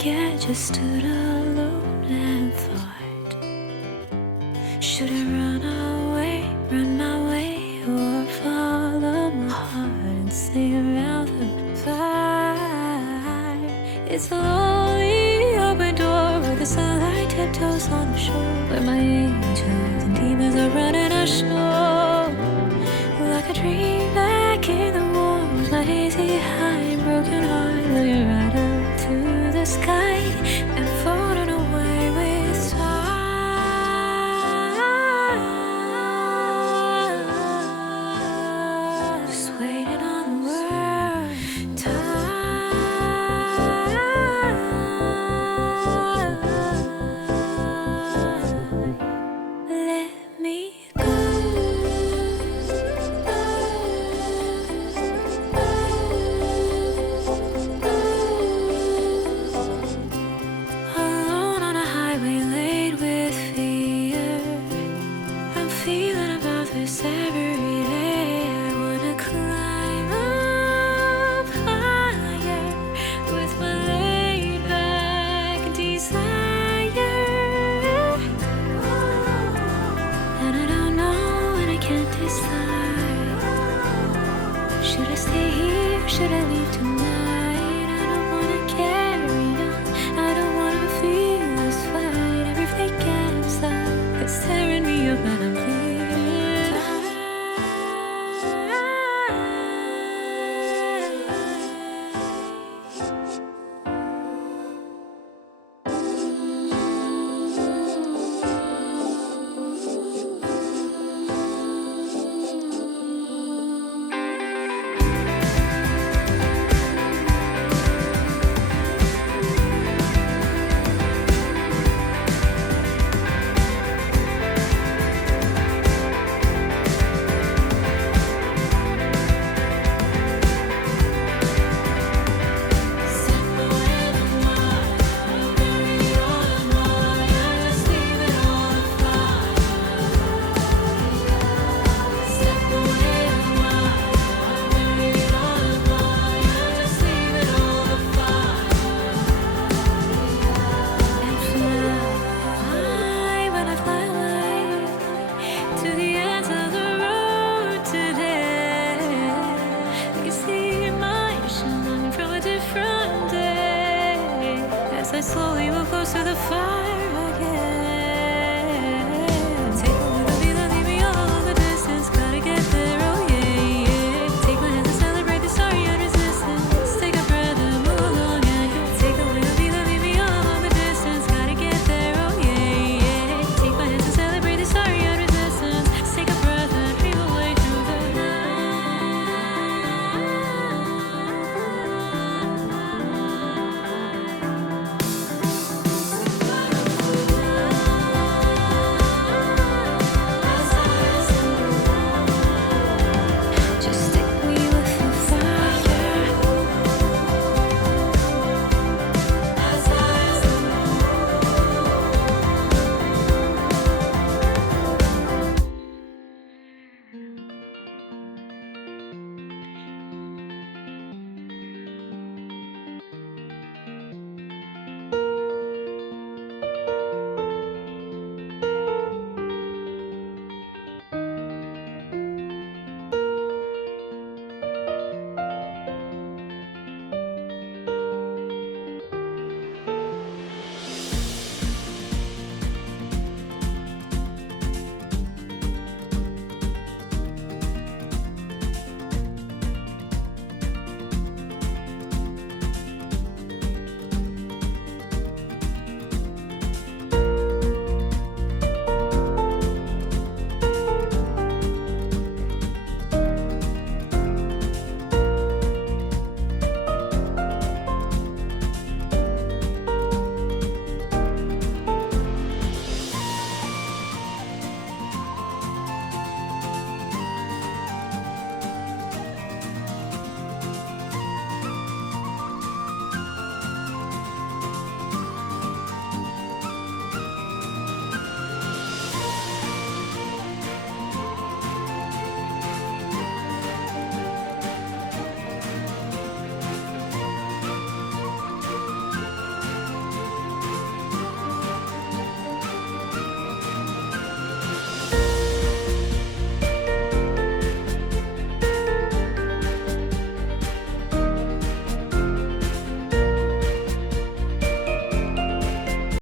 forget, just stood alone and thought, should I run my way, or follow my heart and stay around the fire? It's a lonely open door where the sunlight tiptoes on the shore, where my angels and demons are running ashore. Like a dream back in the warm, my hazy high and broken heart, looking right up to the sky and floating away with time. Just waiting on the word time. Let me go. Alone on a highway laid with fear, I'm feeling about this every day. I wanna climb up higher with my laid back desire. And I don't know and I can't decide. Should I stay here? Should I leave tonight?